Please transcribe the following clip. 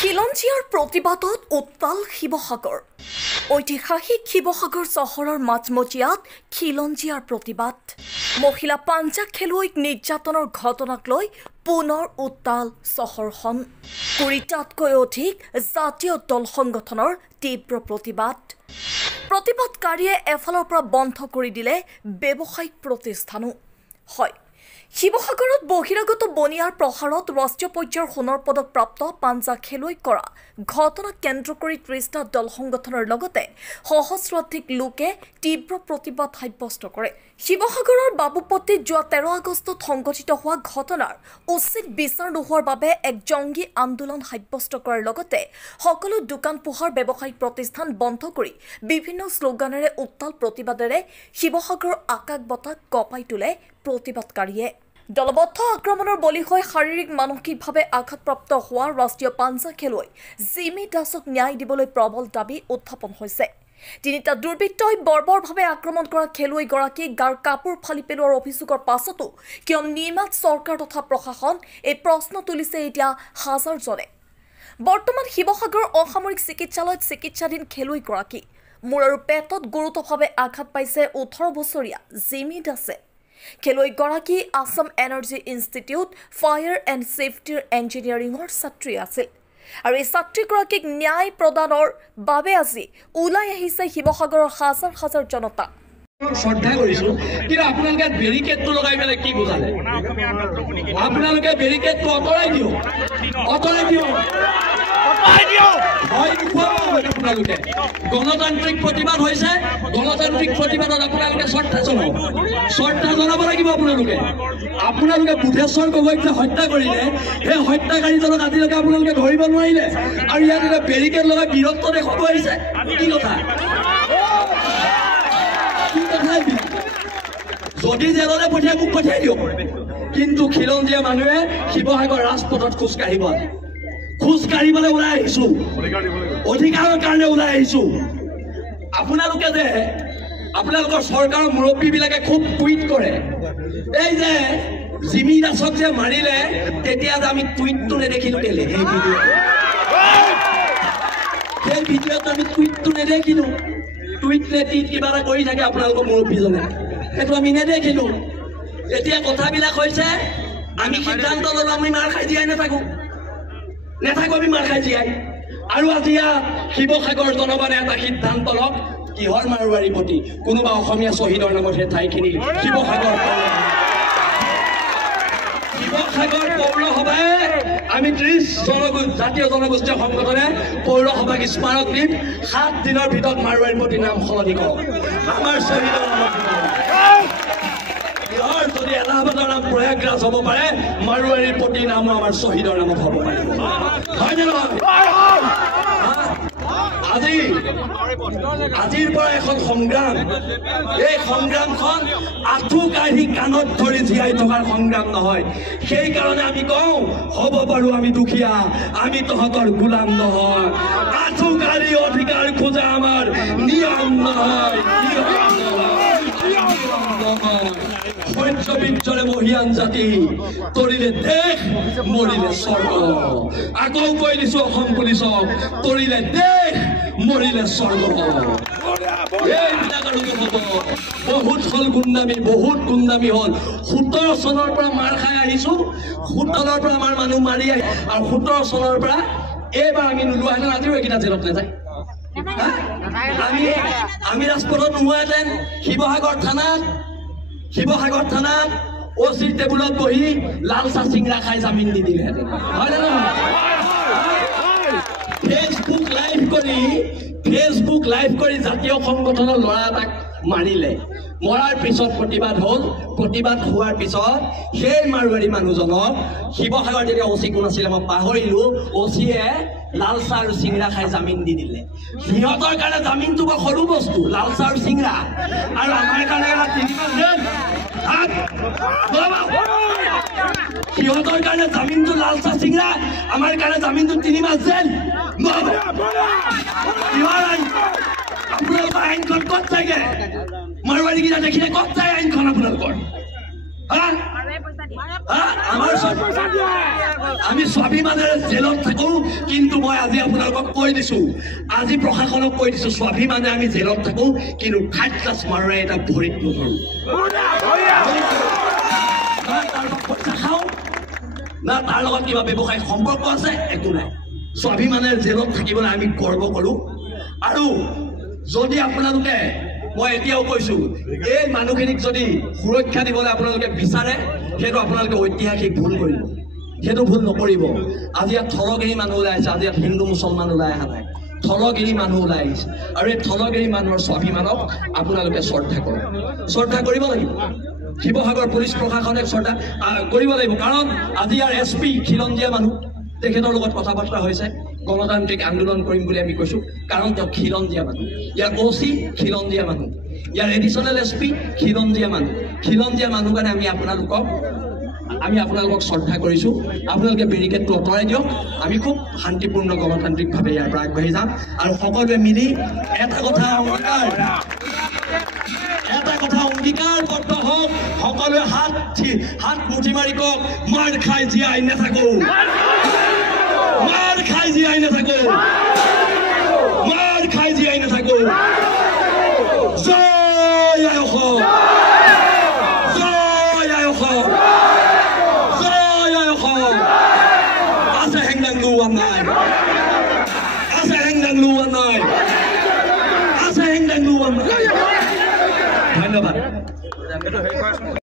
খিলঞ্জীয়াৰ প্ৰতিবাদত উত্তাল শিৱসাগৰ ঐতিহাসিক শিৱসাগৰ চহৰৰ মাজমজিয়াত খিলঞ্জীয়াৰ প্ৰতিবাদ মহিলা পাঞ্জা খেলুৱৈক নিৰ্যাতনৰ ঘটনাক লৈ পুনৰ উত্তাল চহৰখন ২০টাতকৈ অধিক জাতীয় দল সংগঠনৰ তীব্ৰ প্ৰতিবাদকাৰীয়ে এফালৰ পৰা বন্ধ কৰি দিলে ব্যৱসায়িক প্ৰতিষ্ঠানো হয় শিৱসাগৰত বহিৰাগত বনিয়াৰ প্ৰহাৰত ৰাষ্ট্ৰীয় পৰ্যায়ৰ সোণৰ পদক প্ৰাপ্ত পাঞ্জা খেলুৱৈক কৰা ঘটনাক কেন্দ্ৰ কৰি ৩০টা দল সংগঠনৰ লগতে সহস্ৰাধিক লোকে তীব্ৰ প্ৰতিবাদ সাব্যস্ত কৰে শিৱসাগৰৰ বাবুপট্টিত যোৱা ১৩ আগষ্টত সংঘটিত হোৱা ঘটনাৰ উচিত বিচাৰ নোহোৱাৰ বাবে এক জংগী আন্দোলন সাব্যস্ত কৰাৰ লগতে সকলো দোকান পোহাৰ ব্যৱসায়িক প্ৰতিষ্ঠান বন্ধ কৰি বিভিন্ন শ্লোগানেৰে উত্তাল প্ৰতিবাদেৰে শিৱসাগৰৰ আকাশ বতাহ কঁপাই তোলে প্ৰতিবাদকাৰীয়ে দলবদ্ধ আক্ৰমণৰ বলি হৈ শাৰীৰিক মানসিকভাৱে আঘাতপ্ৰাপ্ত হোৱা ৰাষ্ট্ৰীয় পাঞ্জা খেলুৱৈ জিমি দাসক ন্যায় দিবলৈ প্ৰবল দাবী উত্থাপন হৈছে তিনিটা দুৰ্বৃত্তই বৰ্বৰভাৱে আক্ৰমণ কৰা খেলুৱৈগৰাকীক গাৰ কাপোৰ ফালি পেলোৱাৰ অভিযোগৰ পাছতো কিয় নিৰ্মাত চৰকাৰ তথা প্ৰশাসন এই প্ৰশ্ন তুলিছে এতিয়া হাজাৰজনে বৰ্তমান শিৱসাগৰ অসামৰিক চিকিৎসালয়ত চিকিৎসাধীন খেলুৱৈগৰাকী মূৰ আৰু পেটত গুৰুতৰভাৱে আঘাত পাইছে ১৮ বছৰীয়া জিমি দাসে খেলুৱৈগৰাকী Assam energy institute fire and ছেফটিৰ ইঞ্জিনিয়াৰিঙৰ ছাত্ৰী আছিল আৰু এই ছাত্ৰীগৰাকীক ন্যায় প্ৰদানৰ বাবে আজি ওলাই আহিছে শিৱসাগৰৰ হাজাৰ হাজাৰ জনতা শ্ৰদ্ধা কৰিছোঁ কিন্তু আপোনালোকে বেৰিকেডটো লগাই পেলাই কি বুজালে আপোনালোকে বেৰিকেডটো অঁতৰাই দিয়ক আপোনালোকে গণতান্ত্ৰিক প্ৰতিবাদ হৈছে গণতান্ত্ৰিক প্ৰতিবাদত আপোনালোকে শ্ৰদ্ধা জনাব লাগিব আপোনালোকে বুধেশ্বৰ গগৈক যে হত্যা কৰিলে সেই হত্যাকাৰীজনক আজিলৈকে আপোনালোকে ধৰিব নোৱাৰিলে আৰু ইয়াত এটা বেৰিকেড লগাই বীৰত্ব দেখুৱাব আহিছে কি কথা যদি জেললৈ পঠিয়াই মোক পঠিয়াই দিয়ক কিন্তু খিলঞ্জীয়া মানুহে শিৱসাগৰ ৰাজপথত খোজকাঢ়িবলৈ ওলাই আহিছো অধিকাৰৰ কাৰণে ওলাই আহিছো আপোনালোকে যে আপোনালোকৰ চৰকাৰৰ মুৰব্বীবিলাকে খুব টুইট কৰে এই যে জিমি দাসক যে মাৰিলে তেতিয়া যে আমি টুইটটো নেদেখিলো কেলে সেই ভিডিঅ'ত আমি টুইটটো নেদেখিলো টুইট নেটি কিবা এটা কৰি থাকে আপোনালোকৰ মুৰব্বীজনে সেইটো আমি নেদেখিলো এতিয়া কথাবিলাক হৈছে আমি সিদ্ধান্ত ল'লো আমি মাৰ খাই জীয়াই নাথাকো আমি মাৰ খাই জীয়াই আৰু আজি শিৱসাগৰ জনগণে এটা সিদ্ধান্ত লওক কিহৰ মাৰোৱাৰী প্ৰতি কোনোবা অসমীয়া শ্বহীদৰ নামত সেই ঠাইখিনি শিৱসাগৰ পৌৰসভাই আমি ৩০ জাতীয় জনগোষ্ঠীয় সংগঠনে পৌৰসভাক স্মাৰক দিম 7 দিনৰ ভিতৰত মাৰোৱাৰী প্ৰতি নাম সলনি কৰক আমাৰ শ্বহীদৰ নামত যদি এলাহাবাদৰ নাম প্ৰয়াগৰাজ হ'ব পাৰে মাৰোৱাৰীৰ প্ৰতি নাম আমাৰ শ্বহীদৰ নামত হ'ব পাৰে হয় নে নহয় আজিৰ পৰা এখন সংগ্ৰাম এই সংগ্ৰামখন আঁঠু কাঢ়ি কাণত ধৰি জীয়াই থকাৰ সংগ্ৰাম নহয় সেইকাৰণে আমি কওঁ হ'ব পাৰো আমি দুখীয়া আমি তহঁতৰ গোলাম নহয় আঁঠু কাঢ়ি অধিকাৰ খোজা আমাৰ নিয়ম নহয় সত্যবীৰ্যৰে মহিয়ান জাতি তৰিলে দেশ মৰিলে স্বৰ্গ আকৌ কৈ দিছো অসম পুলিচক তৰিলে দেশ মৰিলে স্বৰ্গ এইবিলাক আৰু নহ'ব বহুত গুণ্ডামী হ'ল 17 চনৰ পৰা মাৰ খাই আহিছো 17ৰ পৰা আমাৰ মানুহ মাৰি আহি আৰু 17 চনৰ পৰা এইবাৰ আমি নোলোৱাহেঁতেন আজিও এইকেইটা জেলত নাযায় আমি ৰাজপথত নোহোৱাহেঁতেন শিৱসাগৰ থানাত অচি টেবুলত বহি লাল চাহ চিংৰা খাই জামিন দি দিলেহেঁতেন হয় নে নহয় ফেচবুক লাইভ কৰি জাতীয় সংগঠনৰ ল'ৰা এটাক মাৰিলে মৰাৰ পিছত প্ৰতিবাদ হ'ল প্ৰতিবাদ হোৱাৰ পিছত সেই মাৰোৱাৰী মানুহজনক শিৱসাগৰ যেতিয়া অচি কোন আছিলে মই পাহৰিলো অচিয়ে লাল চাহ আৰু চিংৰা খাই জামিন দি দিলে সিহঁতৰ কাৰণে জামিনটো বৰ সৰু বস্তু লাল চাহ আৰু চিংৰা আৰু আমাৰ কাৰণে 3 মাহ জেল সিহঁতৰ কাৰণে জামিনটো লাল চাহ চিংৰা আমাৰ কাৰণে জামিনটো 3 মাহ জেল আপোনালোকৰ আইনখন ক'ত যায়গে মাৰোৱাৰীকেইটা দেখিলে ক'ত যায় আইনখন আপোনালোকৰ আমাৰ আমি স্বাভিমানেৰে জেলত থাকো কিন্তু মই আজি আপোনালোকক কৈ দিছো আজি প্ৰশাসনক কৈ দিছো স্বাভিমানে আমি জেলত থাকো কিন্তু থাৰ্ড ক্লাছ মাৰে এটা ভৰিত নধৰো পইচা খাওঁ না তাৰ লগত কিবা ব্যৱসায় সম্পৰ্ক আছে একো নাই স্বাভিমানেৰে জেলত থাকিবলৈ আমি গৰ্ব কৰো আৰু যদি আপোনালোকে মই এতিয়াও কৈছো এই মানুহখিনিক যদি সুৰক্ষা দিবলৈ আপোনালোকে বিচাৰে সেইটো আপোনালোকে ঐতিহাসিক ভুল কৰিব সেইটো ভুল নকৰিব আজি ইয়াত থলগিৰি মানুহ ওলাই আহিছে আজি ইয়াত হিন্দু মুছলমান ওলাই অহা নাই থলগিৰি মানুহ ওলাই আহিছে আৰু এই থলগিৰি মানুহৰ স্বাভিমানক আপোনালোকে শ্ৰদ্ধা কৰিব লাগিব শিৱসাগৰ পুলিচ প্ৰশাসনে শ্ৰদ্ধা কৰিব লাগিব কাৰণ আজি ইয়াৰ SP খিলঞ্জীয়া মানুহ তেখেতৰ লগত কথা বাৰ্তা হৈছে গণতান্ত্ৰিক আন্দোলন কৰিম বুলি আমি কৈছো কাৰণ তেওঁ খিলঞ্জীয়া মানুহ ইয়াৰ OC খিলঞ্জীয়া মানুহ ইয়াৰ এডিশ্যনেল SP খিলঞ্জীয়া মানুহ কাৰণে আমি আপোনালোকক শ্ৰদ্ধা কৰিছো আপোনালোকে বেৰিকেডটো আঁতৰাই দিয়ক আমি খুব শান্তিপূৰ্ণ গণতান্ত্ৰিকভাৱে ইয়াৰ পৰা আগবাঢ়ি যাম আৰু সকলোৱে মিলি এটা কথা অংগীকাৰবদ্ধ হওক সকলোৱে হাত মুঠি মাৰি কওক মাৰ খাই জীয়াই নাথাকো মাৰ খাই জীয়াই নাথাকো জয় অসম আছে হেংদাং লুৱান নাই